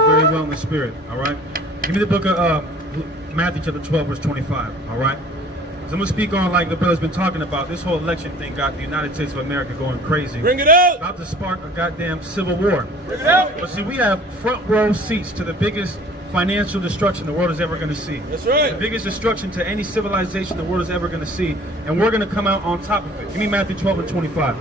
so very well in the spirit, all right? Give me the book of Matthew chapter 12, verse 25, all right? So I'm going to speak on, like the brother's been talking about, this whole election thing got the United States of America going crazy. Bring it out! About to spark a goddamn civil war. Bring it out! But see, we have front row seats to the biggest financial destruction the world is ever going to see. That's right. The biggest destruction to any civilization the world is ever going to see. And we're going to come out on top of it. Give me Matthew 12 and 25.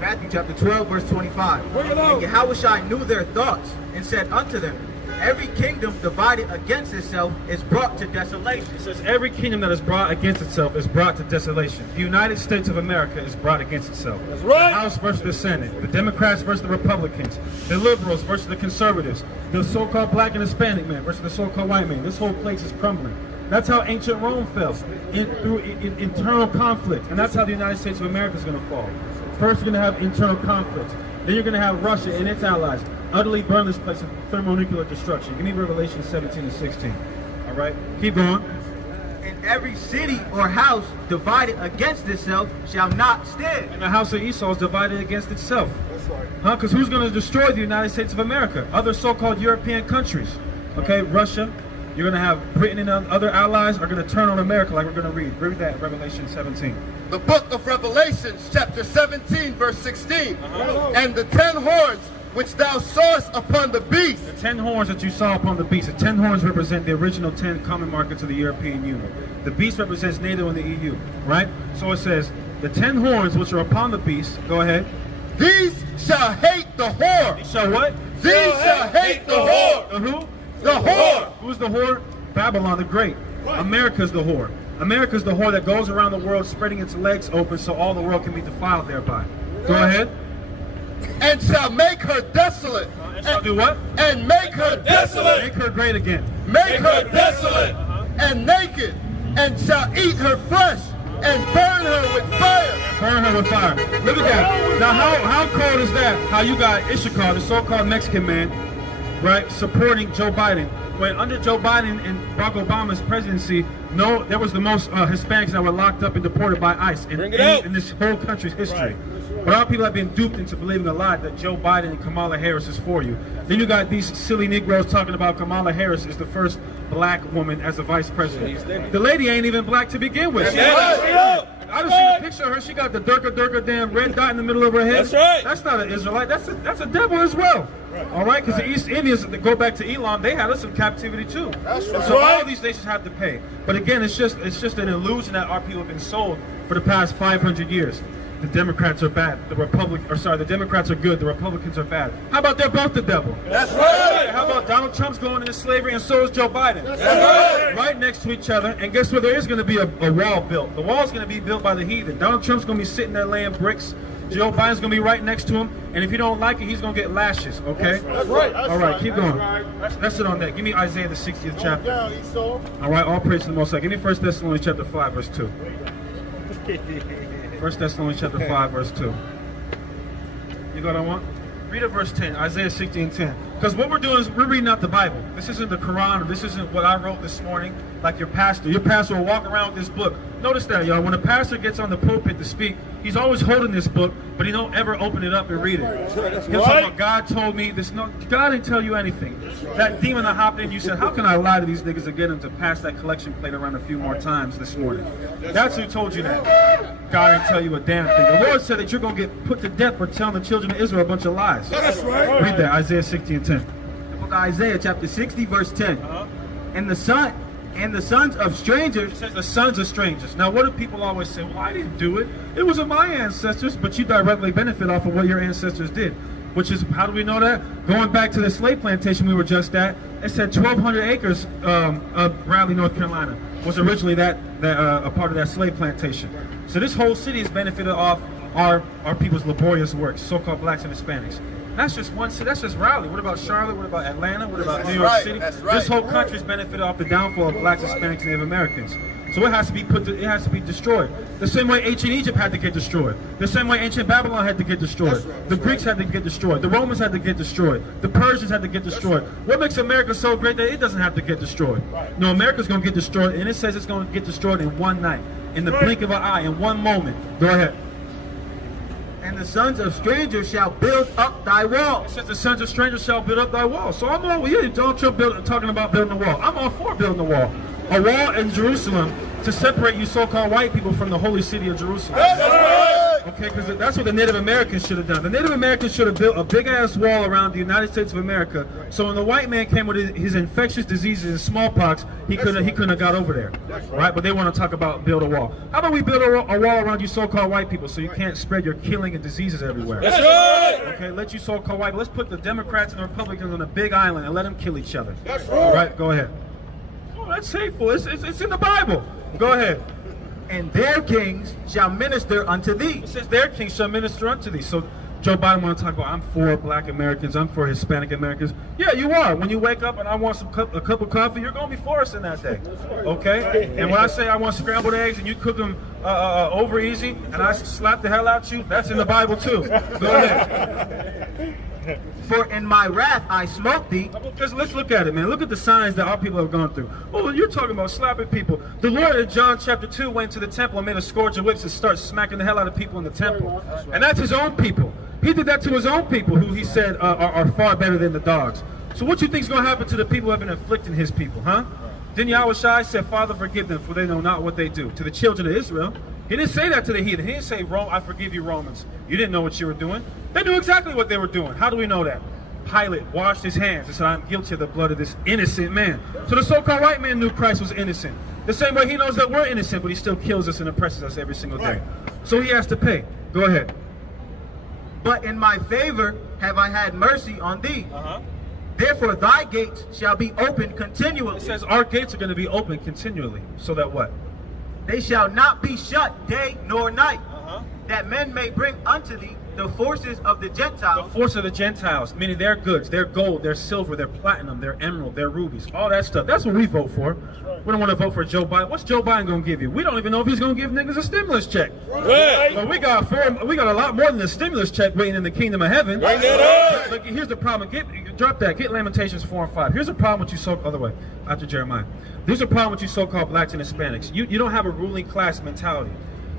Matthew chapter 12, verse 25. Bring it out. And Yahushua knew their thoughts, and said unto them, every kingdom divided against itself is brought to desolation. It says every kingdom that is brought against itself is brought to desolation. The United States of America is brought against itself. That's right. The House versus the Senate. The Democrats versus the Republicans. The liberals versus the conservatives. The so-called black and Hispanic man versus the so-called white man. This whole place is crumbling. That's how ancient Rome fell, through internal conflict. And that's how the United States of America is going to fall. First, you're going to have internal conflict. Then you're going to have Russia and its allies utterly burn this place in thermonuclear destruction. Give me Revelation 17 and 16. All right? Keep going. And every city or house divided against itself shall not stand. And the house of Esau is divided against itself. That's right. Huh? Because who's going to destroy the United States of America? Other so-called European countries. Okay? Russia. You're going to have Britain and other allies are going to turn on America like we're going to read. Read that in Revelation 17. The book of Revelations, chapter 17, verse 16. And the 10 horns which thou sawest upon the beast. The 10 horns that you saw upon the beast. The 10 horns represent the original 10 common markets of the European Union. The beast represents NATO and the EU, right? So it says, the 10 horns which are upon the beast, go ahead. These shall hate the whore. These shall what? These shall hate the whore. The who? The whore. Who's the whore? Babylon the Great. America's the whore. America's the whore that goes around the world spreading its legs open so all the world can be defiled thereby. Go ahead. And shall make her desolate. And shall do what? And make her desolate. Make her great again. Make her desolate. And naked. And shall eat her flesh. And burn her with fire. Burn her with fire. Look at that. Now how cold is that? How you got Issachar, the so-called Mexican man, right, supporting Joe Biden. When under Joe Biden and Barack Obama's presidency, there was the most Hispanics that were locked up and deported by ICE in this whole country's history. Right. But a lot of people have been duped into believing a lie that Joe Biden and Kamala Harris is for you. Then you got these silly Negroes talking about Kamala Harris is the first black woman as a vice president. The lady ain't even black to begin with. I just seen a picture of her. She got the durka damn red dot in the middle of her head. That's right. That's not an Israelite. That's a devil as well. Right. All right, because the East Indians, that go back to Elam, they had us in captivity too. That's right. So all these nations have to pay. But again, it's just an illusion that our people have been sold for the past 500 years. The Democrats are bad. The Democrats are good. The Republicans are bad. How about they're both the devil? That's right. How about Donald Trump's going into slavery and so is Joe Biden? That's right. Right next to each other. And guess what? There is going to be a wall built. The wall's going to be built by the heathen. Donald Trump's going to be sitting there laying bricks. Joe Biden's going to be right next to him. And if you don't like it, he's going to get lashes. Okay? That's right. All right, keep going. That's it on that. Give me Isaiah the 60th chapter. All right, all praise to the Most High. Give me 1 Thessalonians chapter 5, verse 2. 1 Thessalonians chapter 5, verse 2. You got what I want? Read it verse 10, Isaiah 60 and 10. Because what we're doing is we're reading out the Bible. This isn't the Quran, or this isn't what I wrote this morning like your pastor. Your pastor will walk around with this book. Notice that, y'all. When a pastor gets on the pulpit to speak, he's always holding this book, but he don't ever open it up and read it. He'll talk about, God told me this. No, God didn't tell you anything. That demon that hopped in, you said, how can I lie to these niggas and get them to pass that collection plate around a few more times this morning? That's who told you that. God didn't tell you a damn thing. The Lord said that you're going to get put to death for telling the children of Israel a bunch of lies. That's right. Read that, Isaiah 60 and 10. The book of Isaiah chapter 60, verse 10. And the sons of strangers. It says the sons of strangers. Now, what do people always say? Well, I didn't do it. It wasn't my ancestors, but you directly benefit off of what your ancestors did. Which is, how do we know that? Going back to the slave plantation we were just at, it said 1,200 acres of Raleigh, North Carolina, was originally a part of that slave plantation. So this whole city has benefited off our people's laborious work, so-called blacks and Hispanics. That's just one city. That's just Raleigh. What about Charlotte? What about Atlanta? What about New York City? This whole country's benefited off the downfall of blacks, Hispanics, and Native Americans. So it has to be it has to be destroyed. The same way ancient Egypt had to get destroyed. The same way ancient Babylon had to get destroyed. The Greeks had to get destroyed. The Romans had to get destroyed. The Persians had to get destroyed. What makes America so great that it doesn't have to get destroyed? No, America's going to get destroyed, and it says it's going to get destroyed in one night, in the blink of an eye, in one moment. Go ahead. And the sons of strangers shall build up thy wall. It says the sons of strangers shall build up thy wall. So I'm all, yeah, Donald Trump talking about building a wall. I'm all for building a wall. A wall in Jerusalem to separate you so-called white people from the holy city of Jerusalem. Okay, because that's what the Native Americans should have done. The Native Americans should have built a big-ass wall around the United States of America, so when the white man came with his infectious diseases and smallpox, he couldn't have got over there, right? But they want to talk about build a wall. How about we build a wall around you so-called white people so you can't spread your killing and diseases everywhere? That's right. Okay, let you so-called white. Let's put the Democrats and the Republicans on a big island and let them kill each other. That's right. All right, go ahead. Oh, that's hateful. It's in the Bible. Go ahead. And their kings shall minister unto thee. It says their kings shall minister unto thee. So Joe Biden want to talk about, I'm for black Americans, I'm for Hispanic Americans. Yeah, you are. When you wake up and I want a cup of coffee, you're going to be for us in that day. Okay? And when I say I want scrambled eggs and you cook them over easy and I slap the hell out you, that's in the Bible too. Go ahead. For in my wrath I smote thee. Because let's look at it, man. Look at the signs that our people have gone through. Oh, you're talking about slapping people. The Lord in John chapter 2 went to the temple and made a scourge of whips and started smacking the hell out of people in the temple. And that's his own people. He did that to his own people, who he said are far better than the dogs. So what you think is going to happen to the people who have been afflicting his people, huh? Then Yahweh Shai said, Father, forgive them, for they know not what they do. To the children of Israel. He didn't say that to the heathen. He didn't say, I forgive you, Romans. You didn't know what you were doing. They knew exactly what they were doing. How do we know that? Pilate washed his hands and said, I'm guilty of the blood of this innocent man. So the so-called white man knew Christ was innocent. The same way he knows that we're innocent, but he still kills us and oppresses us every single day. So he has to pay. Go ahead. But in my favor have I had mercy on thee. Therefore thy gates shall be open continually. It says our gates are going to be open continually. So that what? They shall not be shut day nor night, that men may bring unto thee the forces of the Gentiles. The force of the Gentiles, meaning their goods, their gold, their silver, their platinum, their emerald, their rubies, all that stuff. That's what we vote for. We don't want to vote for Joe Biden. What's Joe Biden going to give you? We don't even know if he's going to give niggas a stimulus check. Right. But we got a lot more than a stimulus check waiting in the kingdom of heaven. Bring it up. Look, here's the problem. Drop that. Get Lamentations 4 and 5. Here's the problem with you other way, after Jeremiah. There's a problem with you so-called blacks and Hispanics. You don't have a ruling class mentality.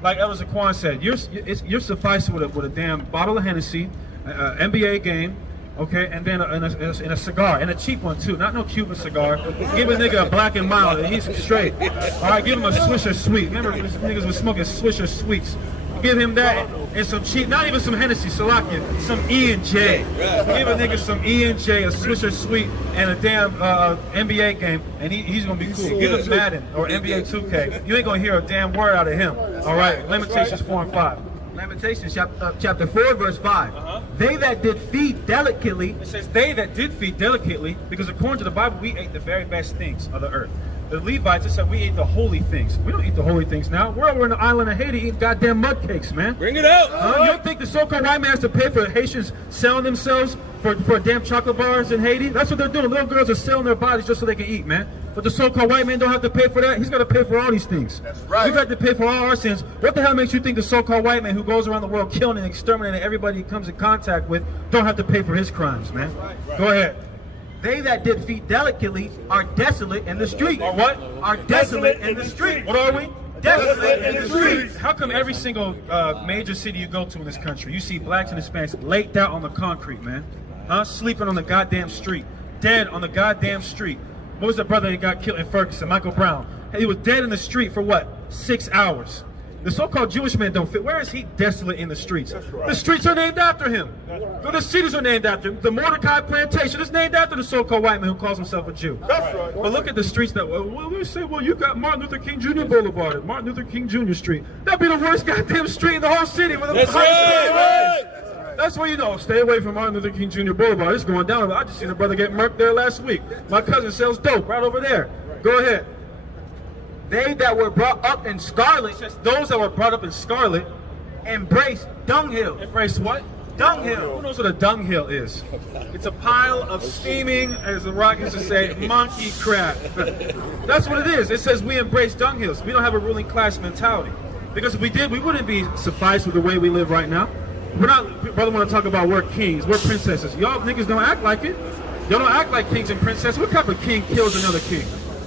Like Elder Zaquan said, you're sufficed with a damn bottle of Hennessy, NBA game, okay, and then a cigar, and a cheap one too, not no Cuban cigar. Give a nigga a Black and Mild, and he's straight. All right, give him a Swisher Sweet. Remember, niggas was smoking Swisher Sweets. Give him that and some cheap, not even some Hennessy, Salakia, some E&J. Give a nigga some E&J, a Swisher Sweet, and a damn NBA game, and he's going to be cool. Give him Madden or NBA 2K. You ain't going to hear a damn word out of him. All right, Lamentations 4 and 5. Lamentations chapter 4 verse 5. They that did feed delicately. It says they that did feed delicately, because according to the Bible, we ate the very best things of the earth. The Levites, it said we ate the holy things. We don't eat the holy things now. We're over in the island of Haiti eating goddamn mud cakes, man. Bring it out. You don't think the so-called white man has to pay for Haitians selling themselves for damn chocolate bars in Haiti? That's what they're doing. Little girls are selling their bodies just so they can eat, man. But the so-called white man don't have to pay for that. He's got to pay for all these things. That's right. We've had to pay for all our sins. What the hell makes you think the so-called white man who goes around the world killing and exterminating everybody he comes in contact with don't have to pay for his crimes, man? Go ahead. They that did feed delicately are desolate in the street. Or what? Are desolate in the street. What are we? Desolate in the streets. How come every single major city you go to in this country, you see blacks and Hispanics laid out on the concrete, man? Sleeping on the goddamn street. Dead on the goddamn street. What was the brother that got killed in Ferguson, Michael Brown? He was dead in the street for what? 6 hours. The so-called Jewish man don't fit. Where is he desolate in the streets? The streets are named after him. The cities are named after him. The Mordecai plantation is named after the so-called white man who calls himself a Jew. That's right. But look at the streets that, we say, you got Martin Luther King Jr. Boulevard and Martin Luther King Jr. Street. That'd be the worst goddamn street in the whole city. With That's right. That's where you know, stay away from Martin Luther King Jr. Boulevard. It's going down. I just seen a brother get murked there last week. My cousin sells dope right over there. Go ahead. They that were brought up in scarlet. It says those that were brought up in scarlet embrace dunghill. embrace what? Dunghill. Who knows what a dunghill is? It's a pile of steaming, as the rock used to say, monkey crap. That's what it is. It says we embrace dunghills. We don't have a ruling class mentality. Because if we did, we wouldn't be sufficed with the way we live right now. We're not, brother want to talk about we're kings, we're princesses. Y'all niggas don't act like it. Y'all don't act like kings and princesses. What type of king kills another king?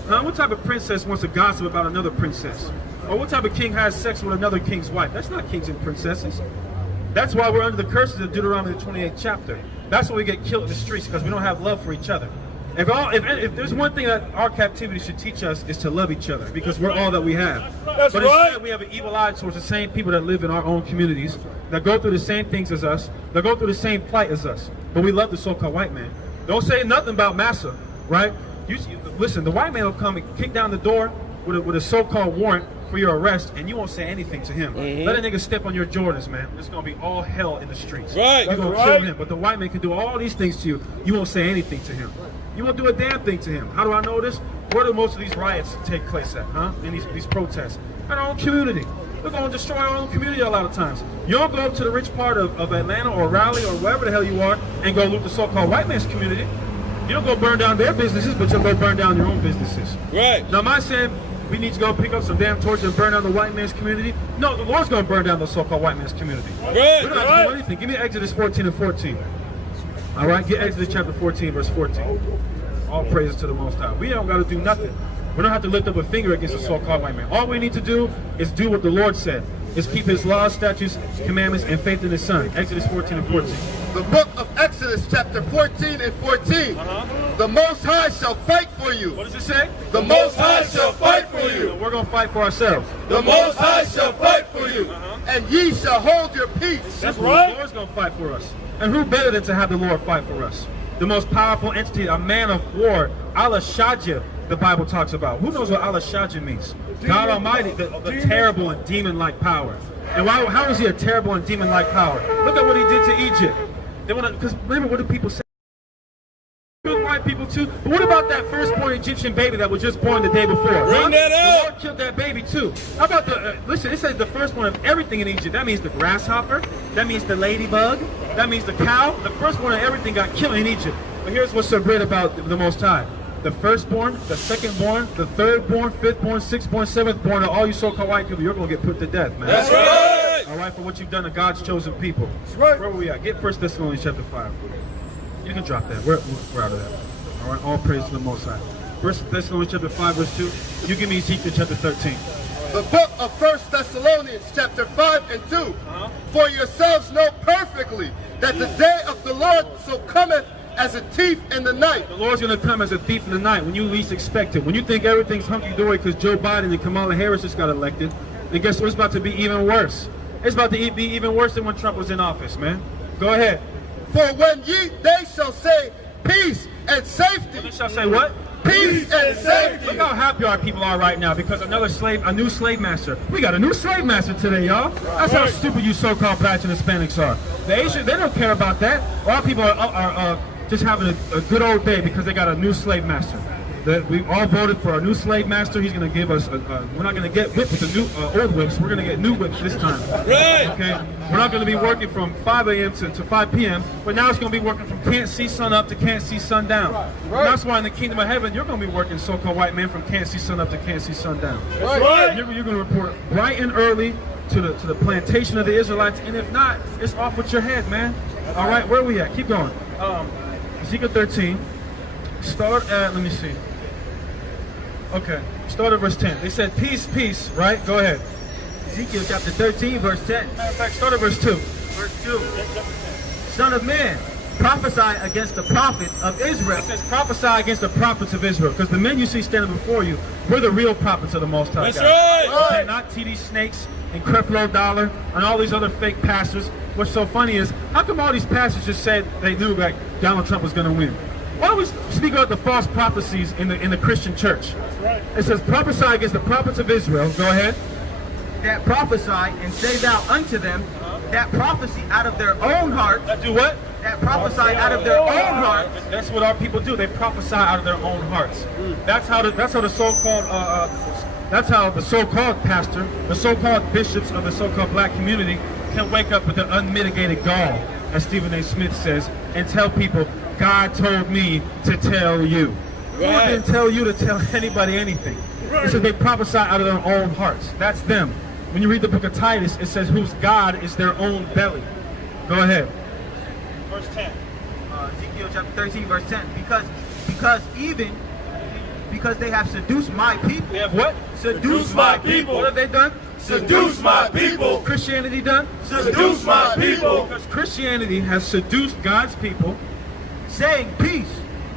What type of princess wants to gossip about another princess? Or what type of king has sex with another king's wife? That's not kings and princesses. That's why we're under the curses of Deuteronomy, the 28th chapter. That's why we get killed in the streets, because we don't have love for each other. If there's one thing that our captivity should teach us, is to love each other, because we're all that we have. That's but right. instead, we have an evil eye towards the same people that live in our own communities, that go through the same things as us, that go through the same plight as us. But we love the so-called white man. Don't say nothing about massa, right? Listen, the white man will come and kick down the door with a so-called warrant for your arrest, and you won't say anything to him. Let a nigga step on your Jordans, man. It's gonna be all hell in the streets. Right. You're gonna Right. kill him. But the white man can do all these things to you. You won't say anything to him. You won't do a damn thing to him. How do I know this? Where do most of these riots take place at, huh? In these protests? In our own community. We're gonna destroy our own community a lot of times. You don't go up to the rich part of Atlanta or Raleigh or wherever the hell you are and go loot the so-called white man's community. You don't go burn down their businesses, but you'll go burn down your own businesses. Right. Now, am I saying we need to go pick up some damn torches and burn down the white man's community? No, the Lord's going to burn down the so-called white man's community. Right. We don't have to do anything. Give me Exodus 14 and 14. All right, get Exodus chapter 14, verse 14. All praises to the Most High. We don't got to do nothing. We don't have to lift up a finger against the so-called white man. All we need to do is do what the Lord said, is keep his laws, statutes, commandments, and faith in his Son. Exodus 14 and 14. The book of Exodus, chapter 14 and 14. The Most High shall fight for you. What does it say? The Most High shall fight for So you. we're going to fight for ourselves. The Most High shall fight for you. And ye shall hold your peace. That's right. what the Lord's going to fight for us. And who better than to have the Lord fight for us? The most powerful entity, a man of war, Allah Shajah, the Bible talks about. Who knows what Allah Shajah means? God Almighty, the terrible and demon-like power. And how is he a terrible and demon-like power? Look at what he did to Egypt. Because remember, what do people say? Good white people too. But what about that firstborn Egyptian baby that was just born the day before? Bring that The up. Lord killed that baby too. How about listen, it says the firstborn of everything in Egypt. That means the grasshopper. That means the ladybug. That means the cow. The firstborn of everything got killed in Egypt. But here's what's so great about the Most High. The firstborn, the secondborn, the thirdborn, fifthborn, sixthborn, seventhborn, of all you so-called white people, you're going to get put to death, man. That's right. All right, for what you've done to God's chosen people. That's right. Where were we at? Get 1 Thessalonians chapter 5. You can drop that. We're out of that. All right, all praise to the Most High. 1 Thessalonians chapter 5, verse 2. You give me Ezekiel chapter 13. The book of 1 Thessalonians, chapter 5 and 2. For yourselves know perfectly that the day of the Lord so cometh as a thief in the night. The Lord's going to come as a thief in the night when you least expect it. When you think everything's hunky-dory because Joe Biden and Kamala Harris just got elected, then guess what? It's about to be even worse. It's about to be even worse than when Trump was in office, man. Go ahead. For when they shall say peace and safety. They shall say what? Peace and safety. Look how happy our people are right now because a new slave master. We got a new slave master today, y'all. That's how stupid you so-called blacks and Hispanics are. The Asians, they don't care about that. Our people are just having a good old day because they got a new slave master. We all voted for a new slave master. He's going to give us, we're not going to get whipped with the new old whips. We're going to get new whips this time. Right. Okay? We're not going to be working from 5 a.m. to 5 p.m., but now it's going to be working from can't see sun up to can't see sun down. Right. That's why in the kingdom of heaven, you're going to be working so-called white men from can't see sun up to can't see sun down. That's right. You're going to report bright and early to the plantation of the Israelites, and if not, it's off with your head, man. All right, where are we at? Keep going. Ezekiel 13. Start at, let me see. Okay, start at verse 10. They said, peace, peace, right? Go ahead. Ezekiel chapter 13, verse 10. Matter of fact, start at verse 2. Verse 2. Son of man, prophesy against the prophets of Israel. It says prophesy against the prophets of Israel, because the men you see standing before you, we're the real prophets of the Most High That's God. right. Okay, not TD Snakes and Creflo Dollar and all these other fake pastors. What's so funny is, how come all these pastors just said they knew like Donald Trump was going to win? Why don't we speak about the false prophecies in the Christian church? Right. It says prophesy against the prophets of Israel. Go ahead. That prophesy, and say thou unto them that prophecy out of their own heart. That do what? That prophesy out of their own heart. That's what our people do. They prophesy out of their own hearts. That's how the so-called pastor, the so-called bishops of the so-called black community can wake up with the unmitigated gall, as Stephen A. Smith says, and tell people, God told me to tell you. God didn't tell you to tell anybody anything. It says they prophesy out of their own hearts. That's them. When you read the book of Titus, it says whose God is their own belly. Go ahead. Verse 10. Ezekiel chapter 13, verse 10. Because they have seduced my people. They have what? Seduced my people. What have they done? Seduce my people. What's Christianity done? Seduce my people. Because Christianity has seduced God's people, saying peace,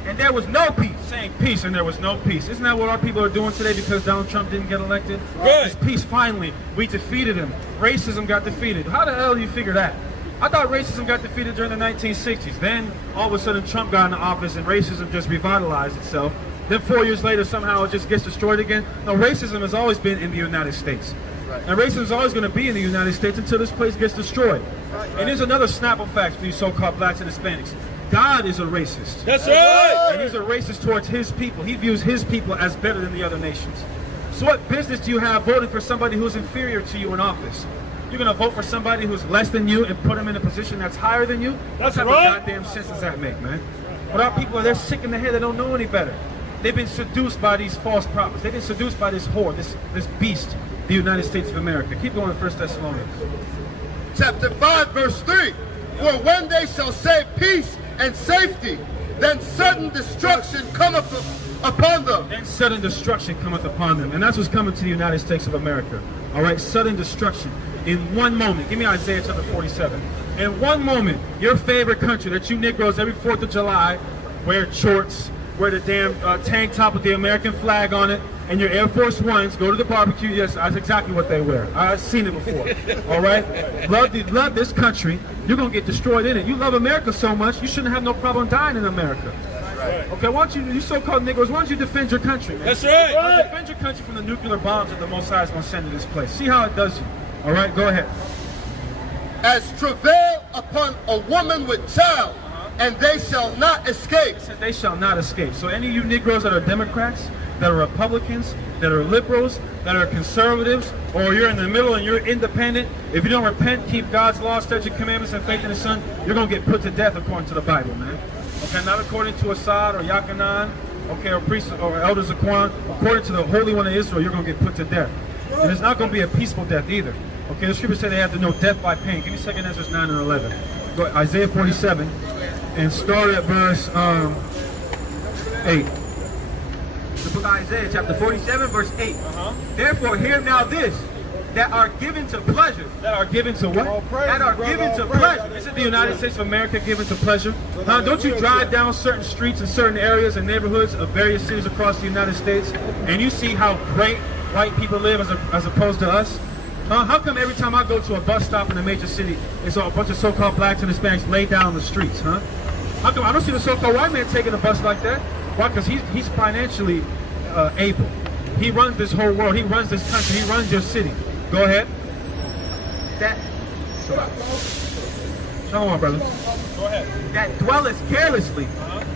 and there was no peace. saying peace, and there was no peace. Isn't that what our people are doing today because Donald Trump didn't get elected? Right. It's peace finally. We defeated him. Racism got defeated. How the hell do you figure that? I thought racism got defeated during the 1960s. Then all of a sudden Trump got into office and racism just revitalized itself. Then 4 years later somehow it just gets destroyed again. No, racism has always been in the United States. And racism is always going to be in the United States until this place gets destroyed. And there's another snapple fact for you so-called blacks and Hispanics. God is a racist. That's right. And he's a racist towards his people. He views his people as better than the other nations. So what business do you have voting for somebody who's inferior to you in office? You're going to vote for somebody who's less than you and put them in a position that's higher than you? That's what type right. of goddamn sense does that make, man? But our people, they're sick in the head. They don't know any better. They've been seduced by these false prophets. They've been seduced by this whore, this beast, the United States of America. Keep going to 1 Thessalonians. Chapter 5, verse 3. For when they shall say peace and safety, then sudden destruction cometh upon them. Then sudden destruction cometh upon them. And that's what's coming to the United States of America. All right, sudden destruction. In one moment. Give me Isaiah chapter 47. In one moment, your favorite country that you Negroes every 4th of July wear shorts, wear the damn tank top with the American flag on it, and your Air Force Ones go to the barbecue. Yes, that's exactly what they wear. I've seen it before. All right? Love this country. You're going to get destroyed in it. You love America so much, you shouldn't have no problem dying in America. Okay, why don't you so-called Negroes, why don't you defend your country, man? That's right. Defend your country from the nuclear bombs that the Most High is going to send to this place. See how it does you. All right, go ahead. As travail upon a woman with child, and they shall not escape. It says they shall not escape. So any of you Negroes that are Democrats, that are Republicans, that are liberals, that are conservatives, or you're in the middle and you're independent, if you don't repent, keep God's law, statutes, commandments, and faith in His Son, you're going to get put to death according to the Bible, man. Okay, not according to Assad or Yakanan, okay, or priests or elders of Quan. According to the Holy One of Israel, you're going to get put to death. And it's not going to be a peaceful death either. Okay, the scriptures say they have to know death by pain. Give me 2 Ezra 9 and 11. Go Isaiah 47 and start at verse 8. The book of Isaiah, chapter 47, verse 8. Therefore, hear now this, that are given to pleasure. That are given to what? That are given to pleasure. Isn't the United States of America given to pleasure? Don't you drive down certain streets in certain areas and neighborhoods of various cities across the United States and you see how great white people live as opposed to us? How come every time I go to a bus stop in a major city, it's a bunch of so-called blacks and Hispanics laid down on the streets, huh? How come I don't see the so-called white man taking a bus like that? Why? Because he's financially able. He runs this whole world. He runs this country. He runs your city. Go ahead. Shalom, brother. Go ahead. That dwellest carelessly,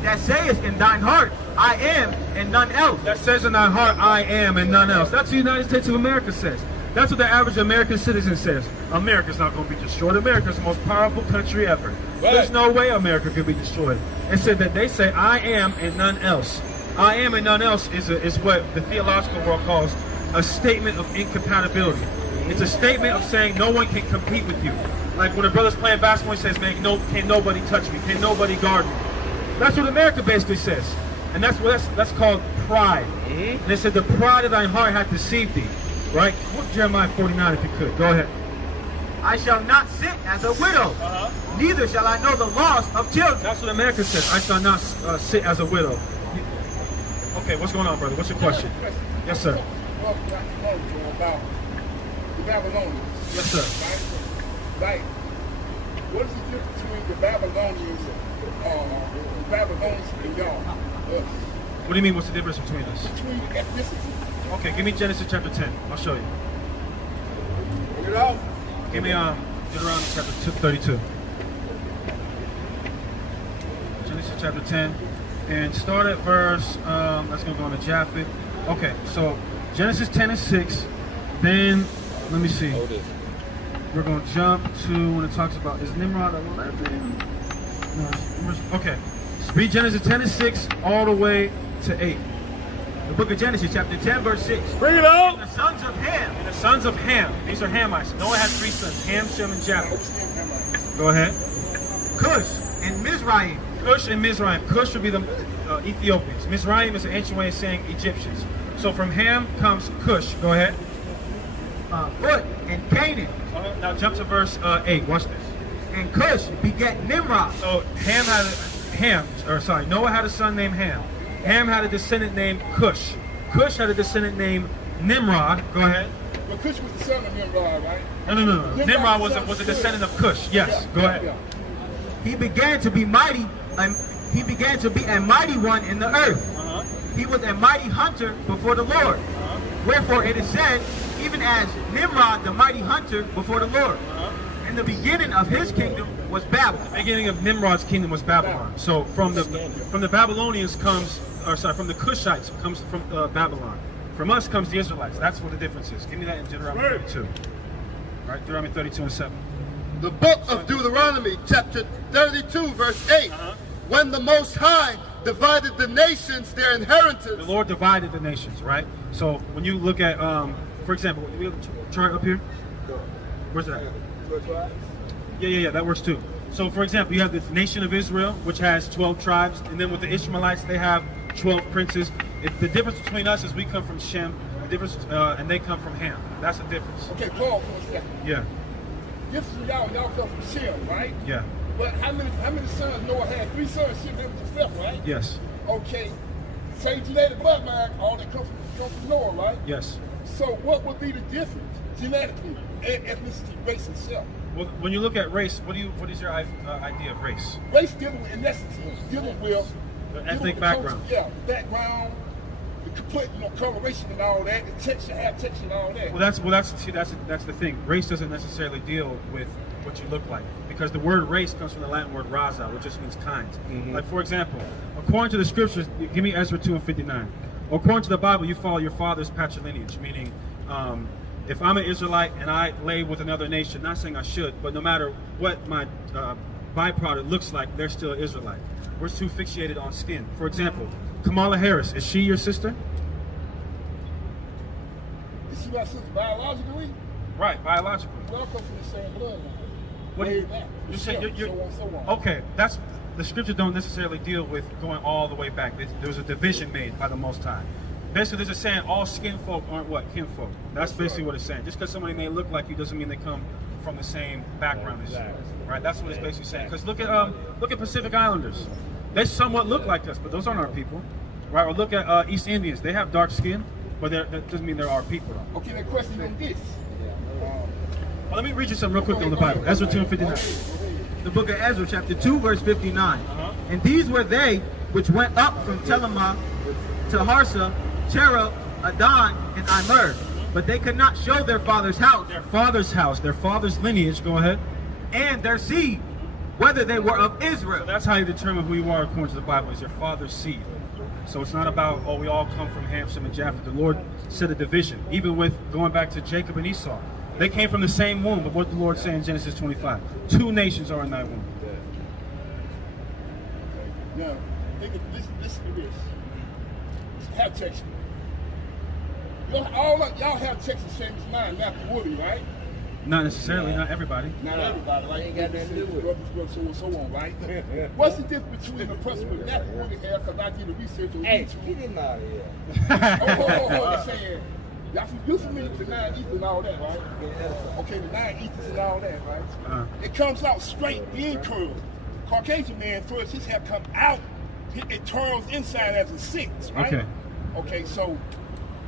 that sayest in thine heart, I am, and none else. That says in thy heart, I am, and none else. That's what the United States of America says. That's what the average American citizen says. America's not going to be destroyed. America's the most powerful country ever. Right. There's no way America could be destroyed. It said that they say, I am and none else. I am and none else is what the theological world calls a statement of incompatibility. It's a statement of saying no one can compete with you. Like when a brother's playing basketball, he says, man, can nobody touch me? Can nobody guard me? That's what America basically says. And that's called pride. And they said the pride of thine heart hath deceived thee. Right? Quote Jeremiah 49 if you could. Go ahead. I shall not sit as a widow, neither shall I know the loss of children. That's what America says. I shall not sit as a widow. Okay, what's going on, brother? What's your question? Yes, sir. About the Babylonians. Yes, sir. Like, what is the difference between the Babylonians and y'all? What do you mean, what's the difference between us? Between ethnicity. Okay, give me Genesis chapter 10. I'll show you. Bring it out. Give me Deuteronomy chapter 32. Genesis chapter 10. And start at verse, that's going to go on to Japhet. Okay, so Genesis 10 and 6. Then, let me see. We're going to jump to when it talks about, is Nimrod 11? No, okay. Read Genesis 10 and 6 all the way to 8. The book of Genesis, chapter 10, verse 6. Bring it out. The sons of Ham. And the sons of Ham. These are Hamites. Noah had 3 sons, Ham, Shem, and Japheth. Go ahead. Cush and Mizraim. Cush and Mizraim. Cush would be the Ethiopians. Mizraim is an ancient way of saying Egyptians. So from Ham comes Cush. Go ahead. foot in Canaan. Now jump to verse 8. Watch this. And Cush begat Nimrod. So Noah had a son named Ham. Ham had a descendant named Cush. Cush had a descendant named Nimrod. Go ahead. But Cush was the son of Nimrod, right? No. Nimrod was a descendant of Cush. Yes. Go ahead. He began to be mighty. He began to be a mighty one in the earth. He was a mighty hunter before the Lord. Wherefore it is said, even as Nimrod, the mighty hunter before the Lord. And the beginning of his kingdom was Babel. The beginning of Nimrod's kingdom was Babylon. So from the Babylonians comes, from the Cushites comes from Babylon. From us comes the Israelites. That's what the difference is. Give me that in Deuteronomy 32. Right, Deuteronomy 32 and 7. The book of Deuteronomy, chapter 32, verse 8. When the Most High divided the nations their inheritance. The Lord divided the nations, right? So when you look at, for example, we have a chart up here. Where's that? Yeah, that works too. So for example, you have the nation of Israel, which has 12 tribes, and then with the Ishmaelites, they have 12 princes. The difference between us is we come from Shem, and they come from Ham. That's the difference. Okay, Paul, for a second. Yeah. This is y'all come from Shem, right? Yeah. But how many sons Noah had? 3 sons, Shem had himself, right? Yes. Okay. Same genetic bloodline, all that come from Noah, right? Yes. So what would be the difference genetically, ethnicity, race itself? Well, when you look at race, what is your idea of race? Race dealing with ethnicity, dealing with The ethnic background. Culture, the background, the complete, coloration and all that, the texture and all that. Well, that's the thing. Race doesn't necessarily deal with what you look like, because the word race comes from the Latin word raza, which just means kind. Like for example, according to the scriptures, give me Ezra 2 and 59. According to the Bible, you follow your father's patrilineage, meaning if I'm an Israelite and I lay with another nation, not saying I should, but no matter what my byproduct looks like, they're still an Israelite. We're too fixated on skin. For example, Kamala Harris, is she your sister? Is she my sister biologically? Right, biologically. We all come from the same bloodline. What do you, Way back. you say? You're, So on. okay, that's the scriptures don't necessarily deal with going all the way back. There was a division made by the Most High. Basically, there's a saying: all skin folk aren't what kinfolk. That's basically what it's saying. Just because somebody may look like you doesn't mean they come from the same background as you. Right? That's what it's basically saying. Because look at Pacific Islanders. They somewhat look like us, but those aren't our people. Right? Or look at East Indians. They have dark skin, but that doesn't mean they're our people. Though. Okay, the question on this. Well, let me read you something real quick on the Bible. Ezra 2 and 59. The book of Ezra, chapter 2, verse 59. And these were they which went up from Telamah to Harsha, Cherub, Adon, and Immer. But they could not show their father's house. Their father's house, their father's lineage, go ahead. And their seed, whether they were of Israel. So that's how you determine who you are according to the Bible, is your father's seed. So it's not about, oh, we all come from Ham, Shem, and Japheth. The Lord set a division. Even with going back to Jacob and Esau. They came from the same womb, but what did the Lord say in Genesis 25? 2 nations are in thy womb. Now, listen to this. Have Texas. Y'all have Texas same as mine, Matthew Woody, right? Not necessarily, not everybody. Not everybody, right? Ain't got nothing to do with it. So on, right? What's the difference between a person with Matthew Woody hair, because I did the research on Hey, YouTube. get him out of here. They're saying, you familiar with the 9 Ethers and all that, right? Okay, the 9 Ethers and all that, right? It comes out straight in curls. Caucasian man, first his hair come out, it turns inside as a 6, right? Okay. Okay, so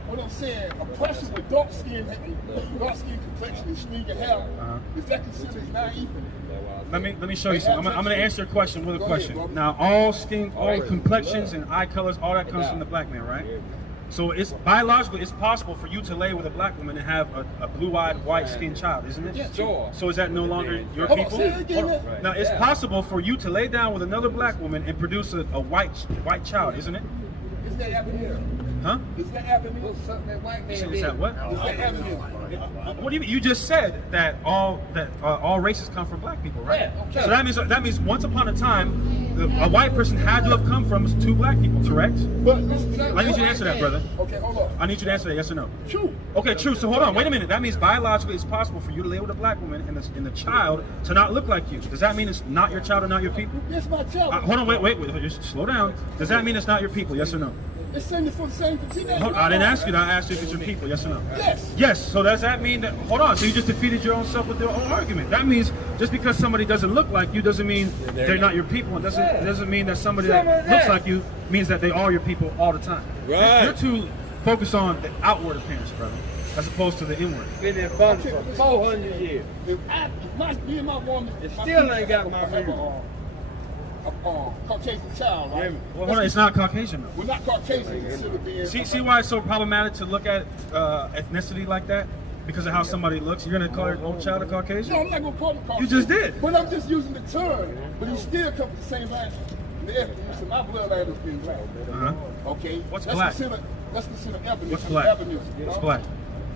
what I'm saying, a person with dark skin complexion and stringy hair, is that considered 9 Ethers? Let me show you something. I'm going to answer your question with a question. Now, all skin, all complexions and eye colors, all that comes from the black man, right? So it's biologically, it's possible for you to lay with a black woman and have a blue-eyed, white-skinned child, isn't it? Yeah. Sure. So is that no longer your Hold on, people? say it again, man. Now it's possible for you to lay down with another black woman and produce a white child, isn't it? Is that avenue? Huh? Is that avenue? Something that white man Is that what? Is that avenue? What do you mean? You just said that all races come from black people, right? Yeah, okay. So that means once upon a time, a white person had to have come from 2 black people, correct? But I need you to answer that, brother. Okay, hold on. I need you to answer that, yes or no? True. Okay, true. So hold on, wait a minute. That means biologically it's possible for you to lay with a black woman and the child to not look like you. Does that mean it's not your child or not your people? That's my child. Hold on, wait. Just slow down. Does that mean it's not your people? Yes or no? It's sending for the same thing. I didn't ask you that. I asked you if it's your people. Yes or no? Yes. Yes. So does that mean that? Hold on. So you just defeated your own self with your own argument. That means just because somebody doesn't look like you doesn't mean they're not your people. It doesn't mean that somebody that looks like you means that they are your people all the time. Right. You're too focused on the outward appearance, brother, as opposed to the inward. Been in fun for 400 years. Me and my woman. It still ain't got my music. A Caucasian child, right? Well, hold on. It's not Caucasian though. We're not Caucasian. Consider being. See why it's so problematic to look at ethnicity like that? Because of how somebody looks. You're gonna call your own child a Caucasian? No, I'm not gonna call him Caucasian. You just did. But I'm just using the term. But he still comes from the same line. So my bloodline is being black. Okay. What's let's black? Let's consider evidence. What's black? What's black?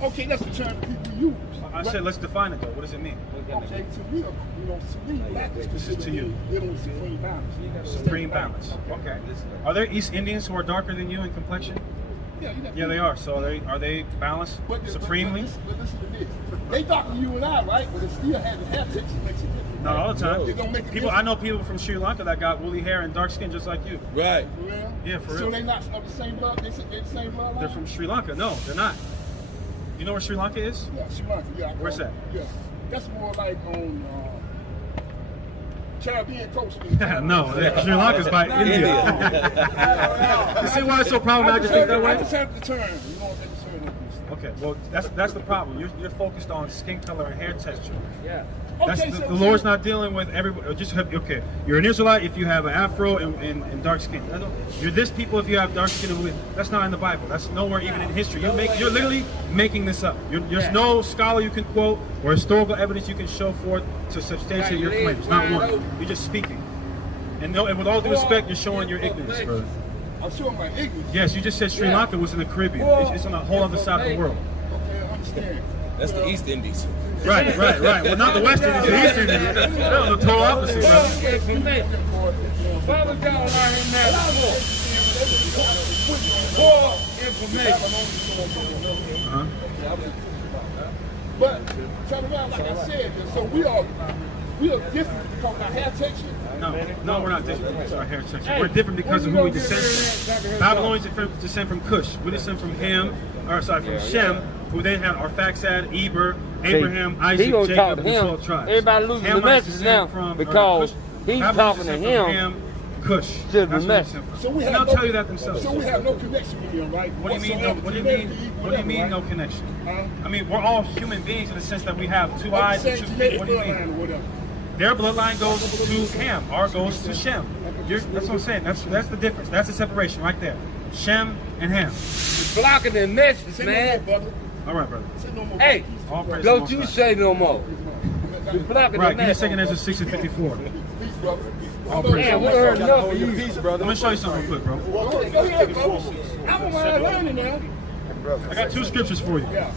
Okay, that's the term people use. I said let's define it though. What does it mean? Okay, to me, to me, black is This is to you. dealing with supreme balance. Supreme balance. Okay. Are there East Indians who are darker than you in complexion? Yeah, they are. So are they balanced supremely? But listen to this. They darker you and I, right? But it still has the hair texture makes it different. Not all the time. It don't make I know people from Sri Lanka that got woolly hair and dark skin just like you. Right. For real? Yeah, for real. So they not of the same blood? They're the same blood? They're from Sri Lanka. No, they're not. You know where Sri Lanka is? Yeah, Sri Lanka. Yeah. Where's that? Yeah. That's more like on Caribbean coast. No, Sri Lanka's by India. You see why it's so problematic to think that way? I just have the term. You know what I'm saying? Okay, well, that's the problem. You're focused on skin color and hair texture. Yeah. The Lord's not dealing with everybody. Okay, you're an Israelite if you have an afro and dark skin. You're this people if you have dark skin and blue. That's not in the Bible. That's nowhere even in history. You're literally making this up. There's no scholar you can quote or historical evidence you can show forth to substantiate your claims. Not one. You're just speaking. And with all due respect, you're showing your ignorance, brother. I'm showing my ignorance. Yes, you just said Sri Lanka was in the Caribbean. It's on a whole other side of the world. Okay, I understand. That's the East Indies. Right. Well, not the West Indies, the East Indies. They're the total opposite, brother. Father God, I am now more information. But turn around, like I said, so we are different because our hair texture. No, we're not different because of our hair texture. We're different because of who we descend from. Babylonians descend from Cush. We descend from from Shem, who then had Arphaxad, Eber, Abraham, Isaac, Jacob, and the 12 tribes. Everybody losing the message now because he's talking to him. Cush. To the message. So we and have they'll tell you that themselves. So we have no connection with him, right? What do you mean? What do you mean? No connection? I mean, we're all human beings in the sense that we have two eyes and 2 feet. What do you mean? Their bloodline goes to Ham. Ours goes to Shem. That's what I'm saying. That's the difference. That's the separation right there. Shem and Ham. You're blocking the message, man. All right, brother. Hey, don't you say no more. You're blocking the Right, give me a message. second. Ezra 6:54. All Damn, praise. we heard enough of you. Let me show you something real quick, bro. Go ahead, bro. I'm on my learning now. I got 2 scriptures for you. Yeah,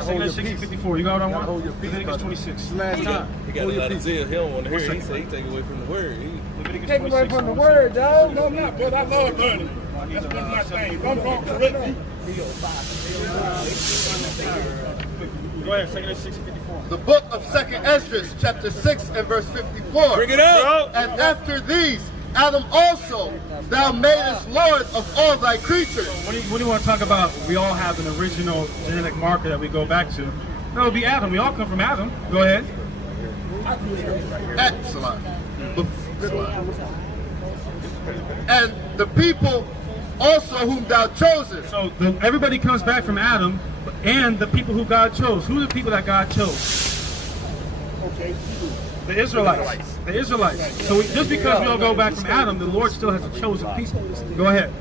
Second 6:54. You got what I want? Leviticus 26. Last time. He got a lot of zeal. He don't want to hear it. He said he take away from the word. Leviticus Take away 26. from the word, dog. No, I'm not, but I love learning. That's been my thing. If I'm wrong, correct me. Go ahead, Second 6:54. The book of 2nd Esdras, chapter 6 and verse 54. Bring it up. And after these, Adam also, thou madest Lord of all thy creatures. What do you want to talk about? We all have an original genetic marker that we go back to. That would be Adam. We all come from Adam. Go ahead. Excellent. And the people also whom thou chosest. So everybody comes back from Adam, and the people who God chose. Who are the people that God chose? Okay. The Israelites. The Israelites. So just because we all go back from Adam, the Lord still has a chosen people. Go ahead.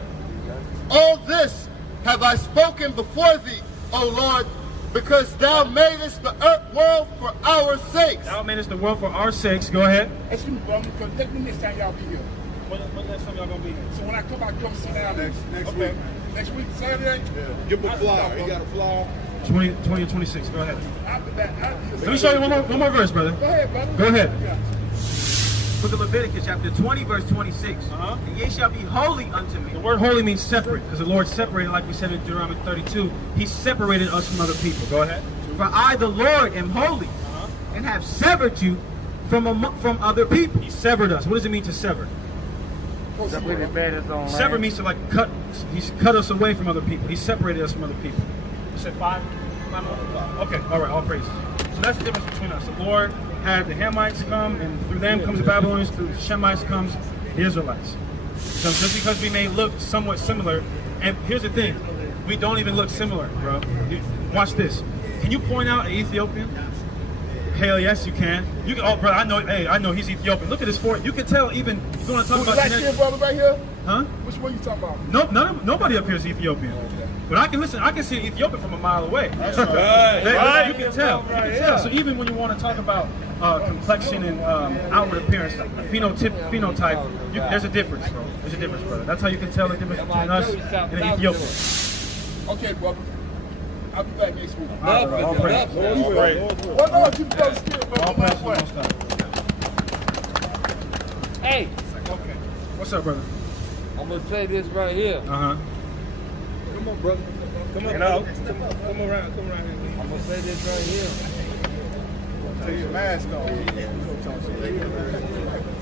All this have I spoken before thee, O Lord, because thou madest the world for our sakes. Thou madest the world for our sakes. Go ahead. Excuse me, brother, because next next time y'all be here. When next time y'all gonna be here? So when I come sit down Next okay. week. Next week, Saturday? Give him a flyer. He got a flyer. 20 and 26. Go ahead. After that, Let me show you one more verse, brother. Go ahead, brother. Go ahead. Yeah. Book of Leviticus, chapter 20, verse 26. And ye shall be holy unto me. The word holy means separate, because the Lord separated, like we said in Deuteronomy 32. He separated us from other people. Go ahead. For I, the Lord, am holy, and have severed you from other people. He severed us. What does it mean to sever? Sever means to like cut. He's cut us away from other people. He separated us from other people. You said five? Okay, all right, all praises. So that's the difference between us. The Lord had the Hamites come, and through them comes the Babylonians, through the Shemites comes the Israelites. So just because we may look somewhat similar, and here's the thing, we don't even look similar, bro. Watch this. Can you point out an Ethiopian? Hell yes, you can. You can. Oh, bro, I know. Hey, I know he's Ethiopian. Look at his forehead. You can tell. Even you want to talk about that kid brother right here? Huh? Which one you talking about? No, nobody up here is Ethiopian. But I can listen. I can see an Ethiopian from a mile away. That's right. You can tell. You can tell. So even when you want to talk about complexion and outward appearance, phenotype, there's a difference, bro. There's a difference, brother. That's how you can tell the difference between us and an Ethiopian. Okay, brother. I'll be back next week. All right. What Lord you brother still, brother? Hey, Okay. What's up, brother? I'm gonna say this right here. Uh-huh. Come on, brother. Come on. Come around here. I'm gonna say this right here. Take your mask off.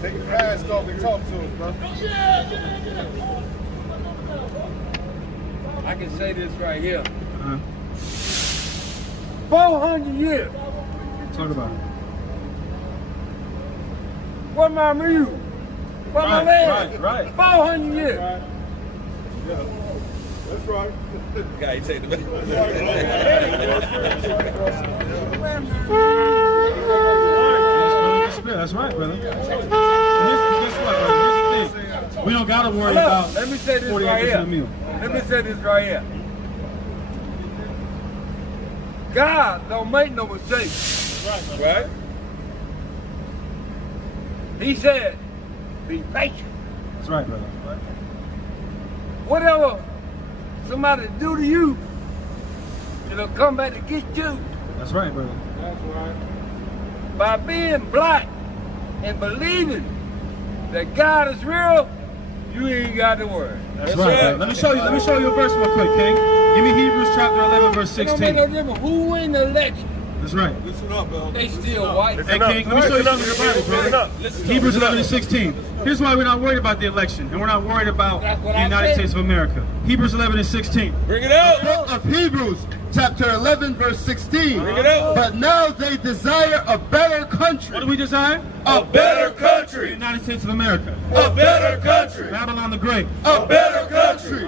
Take your mask off and talk to us, bro. I can say this right here. Uh-huh. 400 years. Talk about it. What my mule? What my leg? Right. 400 years. That's right. Guy, he take the That's right, brother. And guess what, brother? Here's the thing. We don't gotta worry about. Let me say this 40 right acres here. and a mule. Let me say this right here. God don't make no mistakes. right. He said, be patient. That's right, brother. Whatever somebody do to you, it'll come back to get you. That's right, brother. That's right. By being black and believing that God is real, you ain't got to worry. That's right. Let me show you a verse real quick, King. Give me Hebrews chapter 11, verse It don't make 16. no difference who win the election. That's right. Listen up, bro. They still white. Hey, King, let me show you something in the Bible, brother. Hebrews 11 and 16. Here's why we're not worried about the election, and we're not worried about That's what the I United said. States of America. Hebrews 11 and 16. Bring it out. Book of Hebrews, chapter 11, verse 16. Bring it out. But now they desire a better country. What do we desire? A better The country. United States of America. A better country. Babylon the Great. A better country.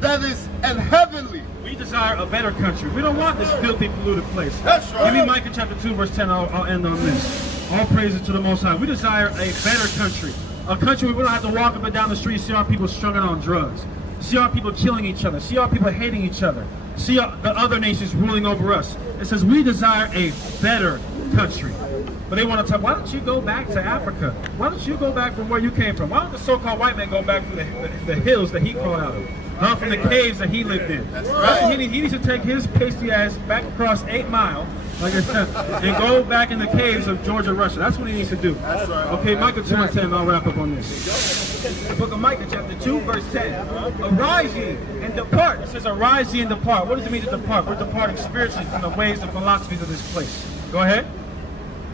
That is and heavenly. We desire a better country. We don't want this filthy, polluted place. That's right. Give me Micah chapter 2, verse 10. I'll end on this. All praises to the Most High. We desire a better country. A country where we don't have to walk up and down the street and see our people strung out on drugs. See our people killing each other. See our people hating each other. See the other nations ruling over us. It says we desire a better country. But they want to talk, why don't you go back to Africa? Why don't you go back from where you came from? Why don't the so-called white man go back from the hills that he crawled out of? Not from the caves that he lived in. That's right. He needs to take his pasty ass back across 8 Mile and go back in the caves of Georgia, Russia. That's what he needs to do. That's right. Okay, Micah 2 and 10, I'll wrap up on this. The book of Micah, chapter 2, verse 10. Arise ye and depart. It says arise ye and depart. What does it mean to depart? We're departing spiritually from the ways and philosophies of this place. Go ahead.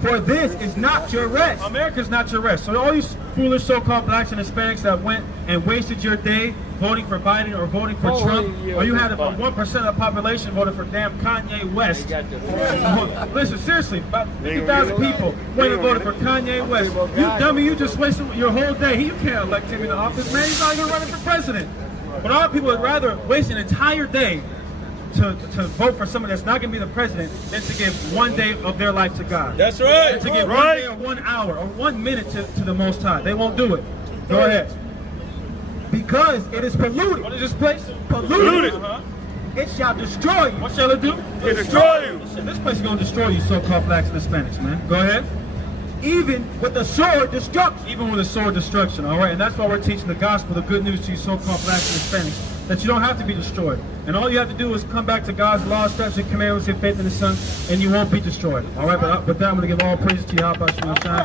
For this is not your rest. America's not your rest. So all you foolish so-called blacks and Hispanics that went and wasted your day voting for Biden or voting for Trump, or you had 1% of the population voted for damn Kanye West. Listen, seriously, about 50,000 people went and voted for Kanye West. You dummy, you just wasted your whole day. You can't elect him into office, man. He's not even running for president. But a lot of people would rather waste an entire day to vote for someone that's not going to be the president than to give 1 day of their life to God. That's right. And to give 1 day or 1 hour or 1 minute to the Most High. They won't do it. Go ahead. Because it is polluted. What is this place? Polluted. It shall destroy you. What shall it do? It destroy you. Listen, this place is going to destroy you so-called blacks and Hispanics, man. Go ahead. Even with the sword destruction. Even with a sword destruction, all right? And that's why we're teaching the gospel, the good news to you so-called blacks and Hispanics, that you don't have to be destroyed. And all you have to do is come back to God's laws, statutes, and commandments, and faith in His Son, and you won't be destroyed. All right, but with that, I'm going to give all praise to Yahweh Shai.